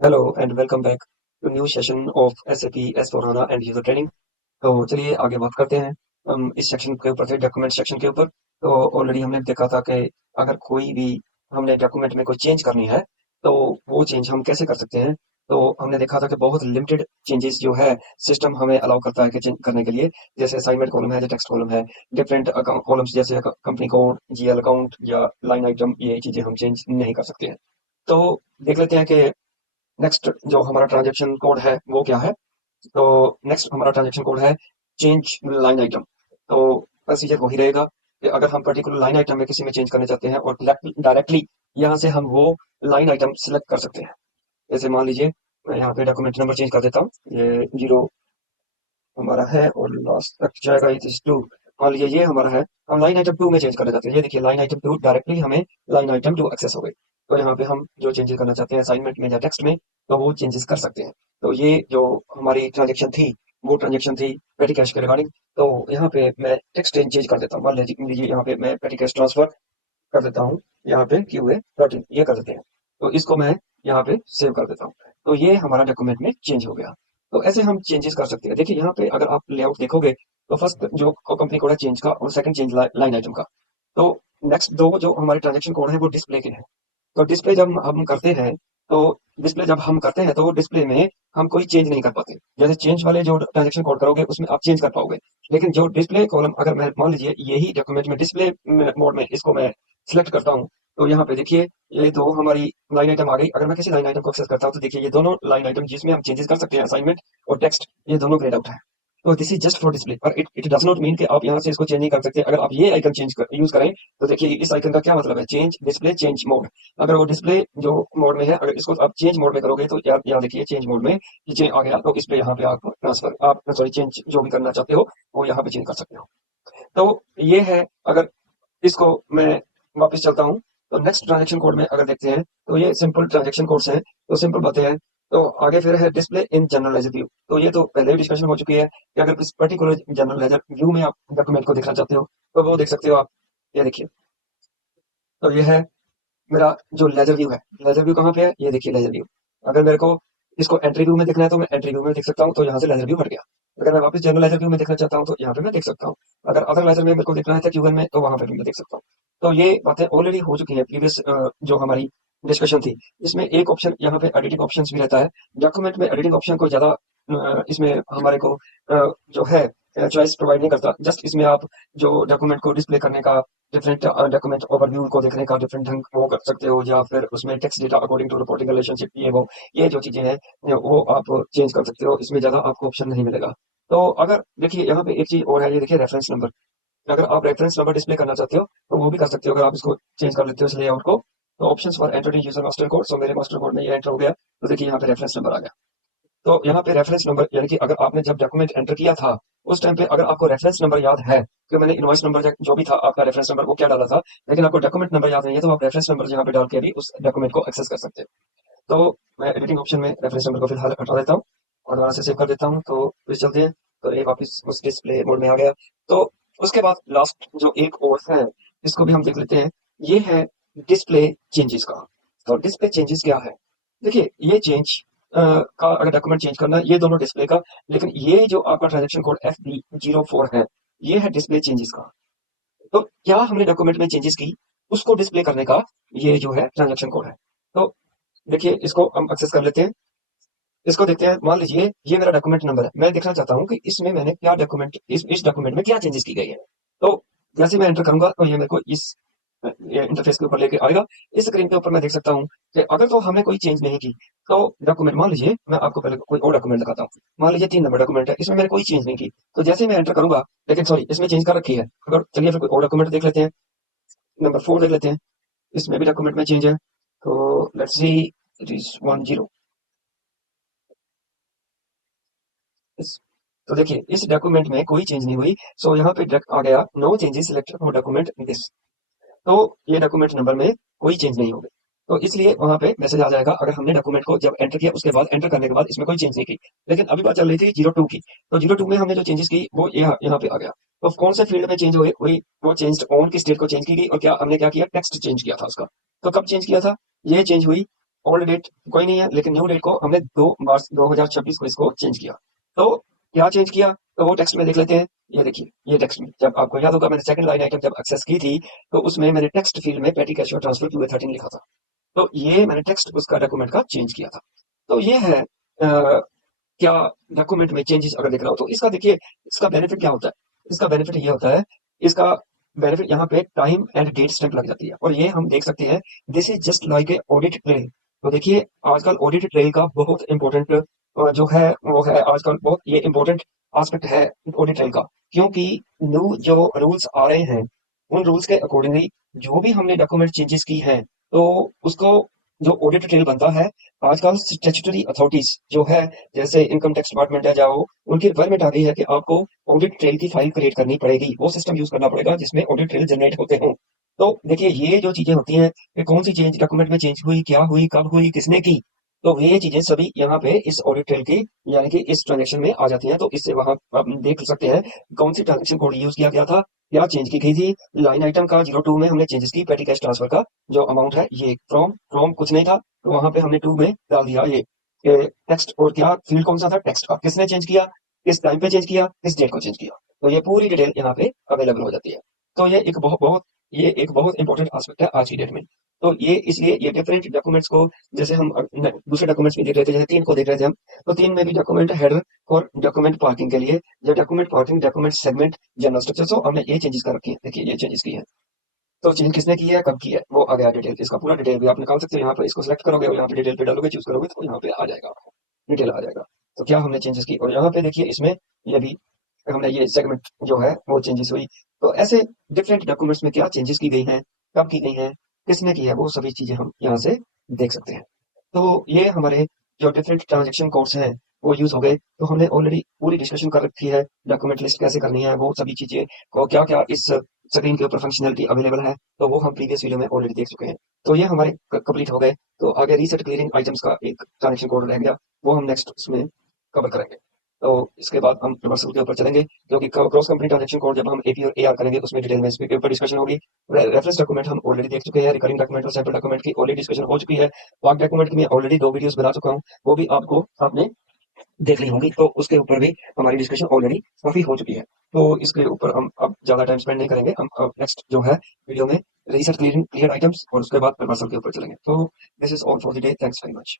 Hello and welcome back to new session of SAP S/4HANA and user training. तो चलिए आगे बात करते हैं हम इस सेक्शन के ऊपर थे, डॉक्यूमेंट सेक्शन के ऊपर। तो ऑलरेडी हमने देखा था कि अगर कोई भी हमने डॉक्यूमेंट में कोई चेंज करनी है तो वो चेंज हम कैसे कर सकते हैं। तो हमने देखा था कि बहुत लिमिटेड चेंजेस जो है सिस्टम हमें अलाउ करता है कि चेंज करने के लिए। जैसे असाइनमेंट कॉलम है या टेक्स्ट कॉलम है, डिफरेंट अकाउंट कॉलम्स जैसे कंपनी कोड, जीएल अकाउंट या लाइन आइटम, ये चीजें हम चेंज नहीं कर सकते हैं। तो देख लेते हैं कि नेक्स्ट जो हमारा ट्रांजेक्शन कोड है वो क्या है। तो नेक्स्ट हमारा ट्रांजेक्शन कोड है चेंज लाइन आइटम। तो प्रोसीजर वही रहेगा कि अगर हम पर्टिकुलर लाइन आइटम में किसी में चेंज करना चाहते हैं और डायरेक्टली यहाँ से हम वो लाइन आइटम सिलेक्ट कर सकते हैं। जैसे मान लीजिए मैं यहाँ पे डॉक्यूमेंट नंबर चेंज कर देता हूँ, ये 0 हमारा है और लास्ट तक जाएगा इट इज 2। मान लीजिए ये हमारा है, हम लाइन आइटम 2 में चेंज करना चाहते हैं। ये देखिए लाइन आइटम 2 डायरेक्टली हमें लाइन आइटम 2 एक्सेस हो गई। तो यहाँ पे हम जो चेंजेस करना चाहते हैं असाइनमेंट में या टेक्स्ट में, तो वो चेंजेस कर सकते हैं। तो ये जो हमारी ट्रांजेक्शन थी वो ट्रांजेक्शन थी पेटी कैश के रिगार्डिंग। तो यहाँ पे मैं टेक्स्ट चेंज कर देता हूँ। मान लीजिए यहाँ पे मैं पेटी कैश ट्रांसफर कर देता हूँ, यहाँ पे QA प्रोटीन ये कर देते हैं। तो इसको मैं यहाँ पे सेव कर देता हूँ। तो ये हमारा डॉक्यूमेंट में चेंज हो गया। तो ऐसे हम चेंजेस कर सकते हैं। देखिए यहाँ पे अगर आप लेआउट देखोगे तो फर्स्ट जो कंपनी कोड है चेंज का और सेकंड चेंज लाइन आइटम का। तो नेक्स्ट दो जो हमारे ट्रांजेक्शन कोड है वो डिस्प्ले के हैं। तो डिस्प्ले जब हम करते हैं तो डिस्प्ले जब हम करते हैं तो वो डिस्प्ले में हम कोई चेंज नहीं कर पाते। जैसे चेंज वाले जो ट्रांजेक्शन कोड करोगे उसमें आप चेंज कर पाओगे, लेकिन जो डिस्प्ले कॉलम अगर मैं मान लीजिए यही डॉक्यूमेंट में डिस्प्ले मोड में इसको मैं सिलेक्ट करता हूँ, तो यहाँ पे देखिए ये दो हमारी लाइन आइटम आ गई। अगर मैं किसी लाइन आइटम को एक्सेस करता हूँ तो देखिए ये दोनों लाइन आइटम जिसमें हम चेंजेस कर सकते हैं असाइनमेंट और टेक्स्ट, ये दोनों ग्रेड आउट है। तो this is just for display, पर इट डज नॉट मीन कि आप यहाँ से इसको चेंज नहीं कर सकते। अगर आप ये आइकन यूज करें तो देखिए इस आइकन का क्या मतलब है, चेंज डिस्प्ले चेंज मोड। अगर वो डिस्प्ले जो मोड में है अगर इसको आप चेंज मोड में करोगे तो यहाँ देखिए चेंज मोड में ये चेंज आ गया। तो इस पे यहाँ पे आप ट्रांसफर आप सॉरी चेंज जो भी करना चाहते हो वो यहाँ पे चेंज कर सकते हो। तो ये है। अगर इसको मैं वापस चलता हूँ तो नेक्स्ट ट्रांजेक्शन कोड में अगर देखते हैं तो ये सिंपल ट्रांजेक्शन कोड्स हैं, तो सिंपल बातें हैं। तो आगे फिर है display in general ledger view. तो ये तो पहले ही डिस्कशन हो चुकी है कि अगर इस पर्टिकुलर जनरल लेजर व्यू में आप डॉक्यूमेंट को देखना चाहते हो तो वो देख सकते हो आप। ये देखिए, तो ये है मेरा जो लेजर व्यू है। लेजर व्यू कहाँ पे है, ये देखिए लेजर व्यू। अगर मेरे को इसको एंट्री व्यू में देखना है तो मैं एंट्री व्यू में देख सकता हूँ, तो यहाँ से लेजर व्यू हट गया। अगर मैं वापस जनरल लेजर व्यू में देखना चाहता हूँ तो यहाँ पे मैं देख सकता हूँ। अगर अदर लेजर में मेरे को देखना है क्यूएन में तो वहां पे भी मैं देख सकता हूँ। तो ये बातें ऑलरेडी हो चुकी है प्रीवियस जो हमारी डिस्कशन थी। इसमें एक ऑप्शन यहाँ पे एडिटिंग ऑप्शन भी रहता है। डॉक्यूमेंट में एडिटिंग ऑप्शन को ज्यादा इसमें हमारे को जो है चॉइस प्रोवाइड नहीं करता। जस्ट इसमें आप जो डॉक्यूमेंट को डिस्प्ले करने का, डिफरेंट डॉक्यूमेंट ओवरव्यू को देखने का डिफरेंट ढंग वो कर सकते हो, या फिर उसमें text data according to reporting relationship ये जो चीजें हैं वो आप चेंज कर सकते हो। इसमें ज्यादा आपको ऑप्शन नहीं मिलेगा। तो अगर देखिए यहाँ पे एक चीज और है, ये देखिए रेफरेंस नंबर। अगर आप रेफरेंस नंबर डिस्प्ले करना चाहते हो तो वो भी कर सकते हो। अगर आप इसको चेंज कर लेते हो इस लेआउट को, तो options for enter user master code, so मेरे मास्टर कोड में ये एंटर हो गया। तो देखिए यहाँ पे रेफरेंस नंबर आ गया। तो यहाँ पे रेफरेंस नंबर यानी कि अगर आपने जब डॉक्यूमेंट एंटर किया था उस टाइम पे अगर आपको रेफरेंस नंबर याद है कि मैंने इनवॉइस नंबर जो भी था आपका रेफरेंस नंबर वो क्या डाला था, लेकिन आपको डॉक्यूमेंट नंबर याद नहीं है, तो आप रेफरेंस नंबर यहाँ पे डाल के भी उस डॉक्यूमेंट को एक्सेस कर सकते हैं। तो मैं एडिटिंग ऑप्शन में रेफरेंस नंबर को फिलहाल हटा देता हूँ और दोबारा से सेव कर देता हूँ। तो फिर चलते हैं। तो ये वापस उस डिस्प्ले मोड में आ गया। तो उसके बाद लास्ट जो एक और है इसको भी हम देख लेते हैं। ये है डिस्प्ले चेंजेस का। तो डिस्प्ले चेंजेस क्या है, देखिए ये चेंज का अगर डॉक्यूमेंट चेंज करना है ये दोनों डिस्प्ले का, लेकिन ये जो आपका ट्रांजेक्शन कोड FB04 है ये है डिस्प्ले चेंजेस का। तो क्या हमने डॉक्यूमेंट में चेंजेस की उसको डिस्प्ले करने का ये जो है ट्रांजेक्शन कोड है। तो देखिए इसको हम एक्सेस कर लेते हैं। इसको देखते हैं। मान लीजिए ये मेरा डॉक्यूमेंट नंबर है, मैं देखना चाहता हूँ कि इसमें मैंने क्या डॉक्यूमेंट इस डॉक्यूमेंट में क्या चेंजेस की गई है। तो जैसे मैं एंटर करूंगा तो ये मेरे को इस इंटरफेस के ऊपर लेके आएगा। इस स्क्रीन के ऊपर मैं देख सकता हूँ कि अगर तो हमने कोई चेंज नहीं की तो डॉक्यूमेंट, मान लीजिए मैं आपको पहले कोई और डॉक्यूमेंट दिखाता हूँ। मान लीजिए 3 नंबर डॉक्यूमेंट है, इसमें मैंने कोई चेंज नहीं की। तो जैसे ही मैं एंटर करूंगा, लेकिन सॉरी इसमें चेंज कर रखी है। अगर चलिए फिर कोई और डॉक्यूमेंट देख लेते हैं, नंबर 4 देख लेते हैं। इसमें भी डॉक्यूमेंट में चेंज है। तो लेट्स सी इट इज 10। तो देखिए इस डॉक्यूमेंट में कोई चेंज नहीं हुई। सो यहाँ पे आ गया no changes selected for document this. तो ये डॉक्यूमेंट नंबर में कोई चेंज नहीं होगी। तो इसलिए वहाँ पे मैसेज आ जाएगा अगर हमने डॉक्यूमेंट को जब एंटर किया उसके बाद एंटर करने के बाद इसमें कोई चेंज नहीं की। लेकिन अभी बात चल रही थी 02 की, तो 02 में हमने जो चेंजेस की वो यहाँ पे आ गया। तो कौन से फील्ड में चेंज हुई, वो चेंज ऑन की स्टेट को चेंज की गई और क्या हमने क्या किया, टेक्स्ट चेंज किया था उसका। तो कब चेंज किया था, ये चेंज हुई, ओल्ड डेट कोई नहीं है लेकिन न्यू डेट को हमने 2 मार्च 2026 को इसको चेंज किया। तो क्या चेंज किया, तो वो टेक्स्ट में देख लेते हैं। ये देखिए, ये टेक्स्ट में जब आपको याद होगा मैंने सेकंड लाइन आइटम जब एक्सेस की थी, तो उसमें मैंने टेक्स्ट फील्ड में पेटी कैश ट्रांसफर क्यूए 13 लिखा था। तो ये मैंने टेक्स्ट उसका डॉक्यूमेंट का चेंज किया था। तो ये है क्या डॉक्यूमेंट में चेंजेस अगर देख रहा हो तो इसका देखिए, इसका बेनिफिट क्या होता है। इसका बेनिफिट ये होता है, इसका बेनिफिट यहाँ पे टाइम एंड डेट स्टैंप लग जाती है और ये हम देख सकते हैं। This is just like a audit trail. तो देखिए आजकल ऑडिट ट्रेल का बहुत इंपॉर्टेंट जो है वो है आजकल बहुत ये इंपॉर्टेंट एस्पेक्ट है ऑडिट ट्रेल का, क्योंकि न्यू जो रूल्स आ रहे हैं उन रूल्स के अकॉर्डिंगली जो भी हमने डॉक्यूमेंट चेंजेस की हैं तो उसको जो ऑडिट ट्रेल बनता है, आजकल स्टैट्यूटरी अथॉरिटीज जो है जैसे इनकम टैक्स डिपार्टमेंट है जाओ, उनकी रिक्वायरमेंट आ गई है कि आपको ऑडिट ट्रेल की फाइल क्रिएट करनी पड़ेगी, वो सिस्टम यूज करना पड़ेगा जिसमें ऑडिट ट्रेल जनरेट होते हों। तो देखिए ये जो चीजें होती हैं कि कौन सी चेंज डॉक्यूमेंट में चेंज हुई, क्या हुई, कब हुई, किसने की, तो ये चीजें सभी यहाँ पे इस ऑडिट ट्रेल की यानी कि इस ट्रांजेक्शन में आ जाती हैं। तो इससे वहां आप देख सकते हैं कौन सी ट्रांजेक्शन कोड यूज किया गया था, क्या चेंज की गई थी। लाइन आइटम का 02 में हमने चेंजेस की, पेटी कैश ट्रांसफर का जो अमाउंट है ये फ्रॉम फ्रॉम कुछ नहीं था, तो वहां पे हमने 2 में डाल दिया ये टेक्स्ट। और क्या फील्ड कौन सा था, टेक्स्ट का, किसने चेंज किया, किस टाइम पे चेंज किया, किस डेट को चेंज किया, तो ये पूरी डिटेल यहाँ पे अवेलेबल हो जाती है। तो ये एक बहुत इंपॉर्टेंट एस्पेक्ट है आज की डेट में। तो ये इसलिए ये डिफरेंट डॉक्यूमेंट्स को जैसे हम दूसरे डॉक्यूमेंट्स में देख रहे थे, जैसे 3 को देख रहे थे हम, तो 3 में भी डॉक्यूमेंट हेडर और डॉक्यूमेंट पार्किंग के लिए जो document parking, document segment, general structure, तो हमने ये चेंजेस कर रखी है। देखिए ये चेंजेस की है, तो चेंज किसने की है, कब की है, वो आ गया डिटेल। इसका पूरा डिटेल भी आप निकाल सकते हो, यहाँ पे इसको सिलेक्ट करोगे और यहाँ पे डिटेल पे डालोगे, चूज करोगे तो यहाँ पे आ जाएगा, आपको डिटेल आ जाएगा। तो क्या हमने चेंजेस की, और यहाँ पे देखिए इसमें ये भी हमने ये सेगमेंट जो है वो चेंजेस हुई। तो ऐसे डिफरेंट डॉक्यूमेंट्स में क्या चेंजेस की गई हैं, कब की गई हैं, किसने की है, वो सभी चीजें हम यहाँ से देख सकते हैं। तो ये हमारे जो डिफरेंट ट्रांजेक्शन कोड्स हैं वो यूज हो गए। तो हमने ऑलरेडी पूरी डिस्कशन कर रखी है, डॉक्यूमेंट लिस्ट कैसे करनी है, वो सभी चीजें को क्या क्या इस स्क्रीन के ऊपर फंक्शनलिटी अवेलेबल है, तो वो हम प्रीवियस वीडियो में ऑलरेडी देख चुके हैं। तो ये हमारे कंप्लीट हो गए। तो आगे रीसेट क्लियरिंग आइटम्स का एक ट्रांजेक्शन कोड रह गया, वो हम नेक्स्ट उसमें कवर करेंगे। तो इसके बाद हम रिवर्सल के ऊपर चलेंगे, क्योंकि क्रॉस कंपनी ट्रांजेक्शन कोड जब हम एपी और एआर करेंगे उसमें डिटेल में इसके ऊपर डिस्कशन होगी। रेफरेंस डॉक्यूमेंट हम ऑलरेडी देख चुके हैं, रिकरिंग डॉक्यूमेंट और सैंपल डॉक्यूमेंट की ऑलरेडी डिस्कशन हो चुकी है। पार्क डॉक्यूमेंट की मैं ऑलरेडी 2 वीडियोस बना चुका हूँ, वो भी आपने देख ली होंगी, तो उसके ऊपर भी हमारी डिस्कशन ऑलरेडी काफी हो चुकी है। तो इसके ऊपर हम अब ज्यादा टाइम स्पेंड नहीं करेंगे, हम अब नेक्स्ट जो है वीडियो में रीसेट क्लियर आइटम्स और उसके बाद रिवर्सल के ऊपर चलेंगे। तो this is all for the day, thanks very much.